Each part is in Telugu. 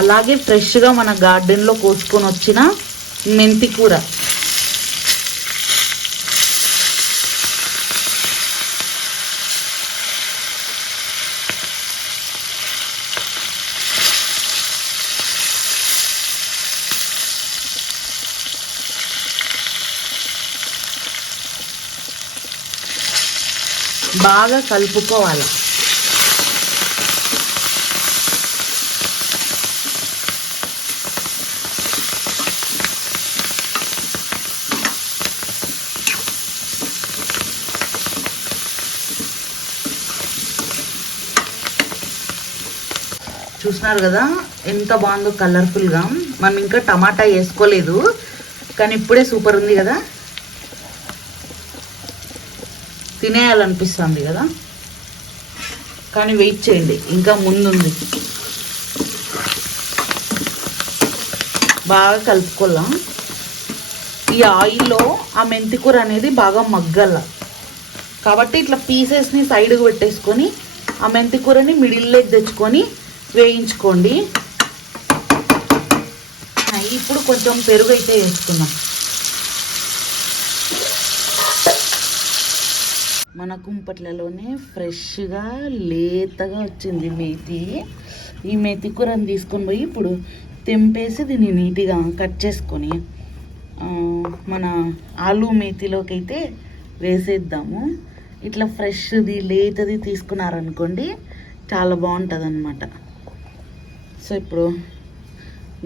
అలాగే ఫ్రెష్గా మన గార్డెన్లో కోసుకొని వచ్చిన మెంతి కూర. బాగా కలుపుకోవాలి? చూస్తున్నారు కదా ఎంత బాగుందో కలర్ఫుల్గా మనం ఇంకా టమాటా వేసుకోలేదు కానీ ఇప్పుడే సూపర్ ఉంది కదా. తినేయాలనిపిస్తుంది కదా. కానీ వెయిట్ చేయండి ఇంకా ముందుంది. బాగా కలుపుకోలేం ఈ ఆయిల్లో ఆ మెంతికూర అనేది బాగా మగ్గల. కాబట్టి ఇట్లా పీసెస్ని సైడ్కి పెట్టేసుకొని ఆ మెంతికూరని మిడిల్లోకి తెచ్చుకొని వేయించుకోండి. ఇప్పుడు కొంచెం పెరుగు అయితే వేసుకుందాం. మన కుంపట్లలోనే ఫ్రెష్గా లేతగా వచ్చింది మేతి. ఈ మేతి కూరని తీసుకొని పోయి ఇప్పుడు తెంపేసి దీన్ని నీట్గా కట్ చేసుకొని మన ఆలు మేతిలోకి అయితే వేసేద్దాము. ఇట్లా ఫ్రెష్ది లేతది తీసుకున్నారనుకోండి చాలా బాగుంటుంది అనమాట సో ఇప్పుడు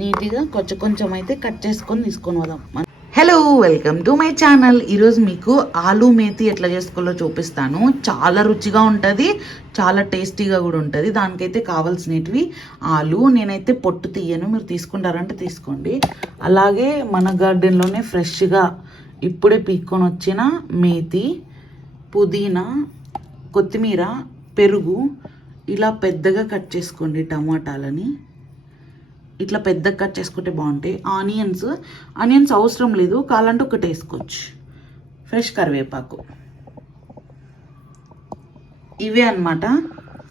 నీట్గా కొంచెం కొంచెం అయితే కట్ చేసుకొని తీసుకొని వదాం hello welcome to my channel. ఈరోజు మీకు ఆలు మేతి ఎట్లా చేసుకోవాలో చూపిస్తాను. చాలా రుచిగా ఉంటుంది చాలా టేస్టీగా కూడా ఉంటుంది. దానికైతే కావాల్సినవి ఆలు. నేనైతే పొట్టు తీయను మీరు తీసుకుంటారంటే తీసుకోండి. అలాగే మన గార్డెన్లోనే ఫ్రెష్గా ఇప్పుడే పీక్కొని వచ్చిన మేతి పుదీనా కొత్తిమీర పెరుగు ఇలా పెద్దగా కట్ చేసుకోండి టమాటాలని. ఇట్లా పెద్ద కట్ చేసుకుంటే బాగుంటాయి. ఆనియన్స్ ఆనియన్స్ అవసరం లేదు. కావాలంటే ఒకటి వేసుకోవచ్చు. ఫ్రెష్ కరివేపాకు. ఇవే అనమాట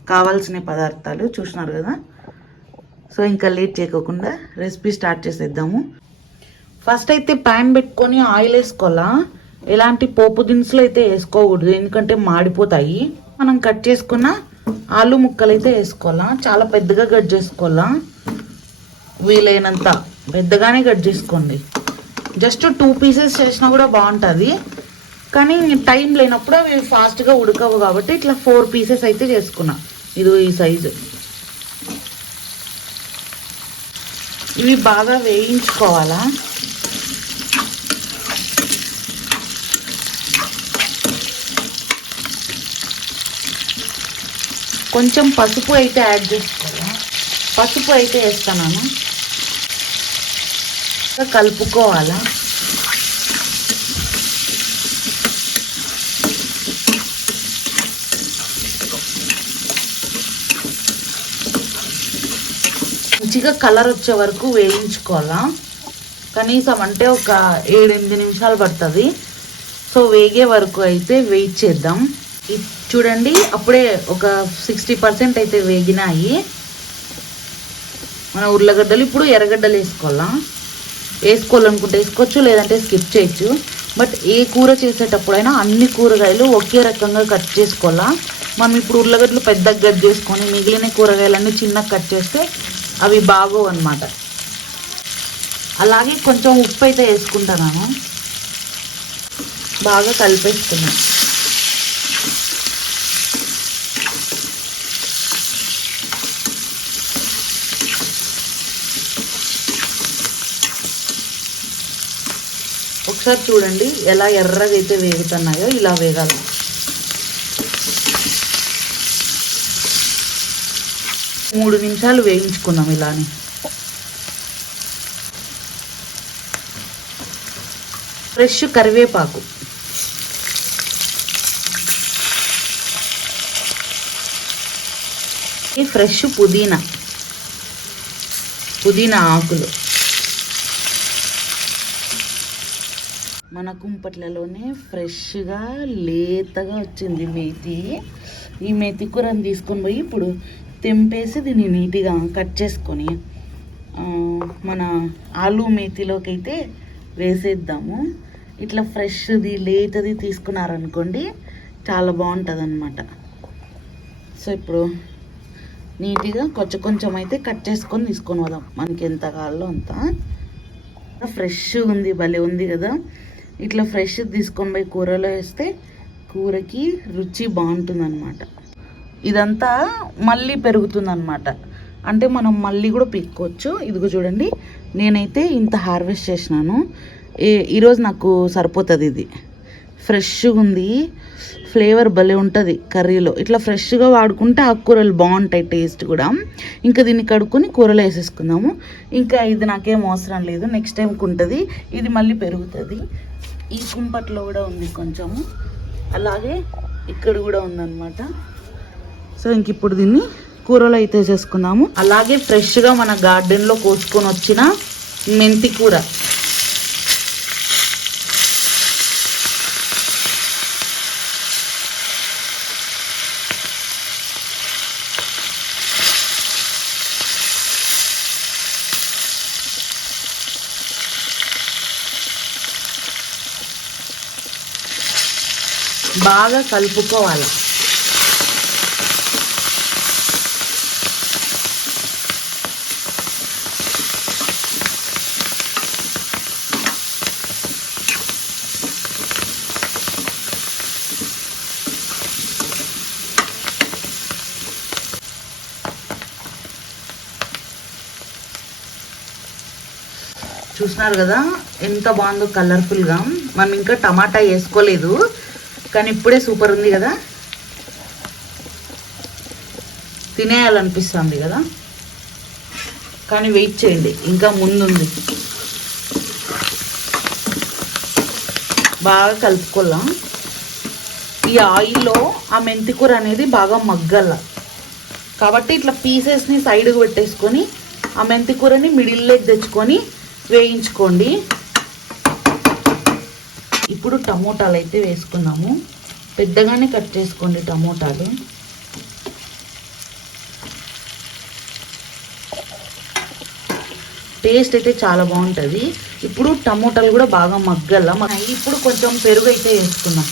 కావాల్సిన పదార్థాలు. చూసినారు కదా? సో ఇంకా లేట్ చేయకోకుండా రెసిపీ స్టార్ట్ చేసేద్దాము. ఫస్ట్ అయితే ప్యాన్ పెట్టుకొని ఆయిల్ వేసుకోవాలా? ఎలాంటి పోపు దినుసులు అయితే వేసుకోకూడదు. ఎందుకంటే మాడిపోతాయి. మనం కట్ చేసుకున్న ఆలు ముక్కలు అయితే వేసుకోవాలా? చాలా పెద్దగా కట్ చేసుకోవాలా? వీలైనంత పెద్దగానే కట్ చేసుకోండి. జస్ట్ టూ పీసెస్ చేసినా కూడా బాగుంటుంది. కానీ టైం లేనప్పుడు అవి ఫాస్ట్గా ఉడకవు కాబట్టి ఇట్లా ఫోర్ పీసెస్ అయితే చేసుకున్నా. ఇది ఈ సైజు. ఇవి బాగా వేయించుకోవాలా? కొంచెం పసుపు అయితే యాడ్ చేసుకోవాలా? పసుపు అయితే వేస్తాను కలుపుకోవాలా? మంచిగా కలర్ వచ్చే వరకు వేయించుకోవాలా? కనీసం అంటే ఒక ఏడెనిమిది నిమిషాలు పడుతుంది. సో వేగే వరకు అయితే వెయిట్ చేద్దాం. ఇది చూడండి అప్పుడే ఒక సిక్స్టీ పర్సెంట్ అయితే వేగినాయి. మన ఉర్లగడ్డలు ఇప్పుడు ఎర్రగడ్డలు వేసుకోవాలా? వేసుకోవాలనుకుంటే వేసుకోవచ్చు లేదంటే స్కిప్ చేయొచ్చు. బట్ ఏ కూర చేసేటప్పుడైనా అన్ని కూరగాయలు ఒకే రకంగా కట్ చేసుకోవాలా? మనం ఇప్పుడు ఉర్లగడ్డలు పెద్దగా కట్ చేసుకొని మిగిలిన కూరగాయలన్నీ చిన్నగా కట్ చేస్తే అవి బాగోవు అనమాట అలాగే కొంచెం ఉప్పు అయితే వేసుకుంటాను. బాగా కలిపేసుకున్నాను. ఒకసారి చూడండి ఎలా ఎర్రగా అయితే వేగుతున్నాయో ఇలా వేగాలి. మూడు నిమిషాలు వేయించుకుందాం ఇలానే. ఫ్రెష్ కరివేపాకు. ఈ ఫ్రెష్ పుదీనా. పుదీనా ఆకులు. మన కుంపట్లలోనే ఫ్రెష్గా లేతగా వచ్చింది మేతి. ఈ మేతి కూరని తీసుకొని పోయి ఇప్పుడు తెంపేసి దీన్ని నీట్గా కట్ చేసుకొని మన ఆలు మేతిలోకి అయితే వేసేద్దాము. ఇట్లా ఫ్రెష్ది లేతది తీసుకున్నారనుకోండి చాలా బాగుంటుంది అనమాట సో ఇప్పుడు నీట్గా కొంచెం కొంచెం అయితే కట్ చేసుకొని తీసుకొని పోదాం. మనకి ఎంత కావాలో అంత. ఫ్రెష్ ఉంది భలే ఉంది కదా. ఇట్లా ఫ్రెష్ తీసుకొని పోయి కూరలో వేస్తే కూరకి రుచి బాగుంటుందన్నమాట. ఇదంతా మళ్ళీ పెరుగుతుందన్నమాట. అంటే మనం మళ్ళీ కూడా పీక్కోవచ్చు. ఇదిగో చూడండి నేనైతే ఇంత హార్వెస్ట్ చేసినాను. ఈరోజు నాకు సరిపోతుంది ఇది. ఫ్రెష్గా ఉంది. ఫ్లేవర్ భలే ఉంటుంది కర్రీలో. ఇట్లా ఫ్రెష్గా వాడుకుంటే ఆ కూరలు బాగుంటాయి టేస్ట్ కూడా. ఇంకా దీన్ని కడుక్కొని కూరలో వేసేసుకుందాము. ఇంకా ఇది నాకేం అవసరం లేదు నెక్స్ట్ టైంకి ఉంటుంది ఇది మళ్ళీ పెరుగుతుంది. ఈ కుంపట్లో కూడా ఉంది కొంచెము. అలాగే ఇక్కడ కూడా ఉందన్నమాట. సో ఇంక ఇప్పుడు దీన్ని కూరలో అయితే వేసేసుకుందాము. అలాగే ఫ్రెష్గా మన గార్డెన్లో కోసుకొని వచ్చిన మెంతి కూర. బాగా కలుపుకోవాలి. చూస్తున్నారు కదా ఎంత బాగుందో కలర్ఫుల్గా మనం ఇంకా టమాటా వేసుకోలేదు. కానీ ఇప్పుడే సూపర్ ఉంది కదా. తినేయాలనిపిస్తుంది కదా. కానీ వెయిట్ చేయండి ఇంకా ముందుంది. బాగా కలుపుకోవాలా. ఈ ఆయిల్లో ఆ మెంతి కూర అనేది బాగా మగ్గల. కాబట్టి ఇట్లా పీసెస్ని సైడ్కి పెట్టేసుకొని ఆ మెంతి కూరని మిడిల్లోకి తెచ్చుకొని వేయించుకోండి. ఇప్పుడు టమోటాలు అయితే వేసుకున్నాము. పెద్దగానే కట్ చేసుకోండి టమోటాలు. టేస్ట్ అయితే చాలా బాగుంటుంది. ఇప్పుడు టమోటాలు కూడా బాగా మగ్గల. మన ఇప్పుడు కొంచెం పెరుగు అయితే వేసుకున్నాం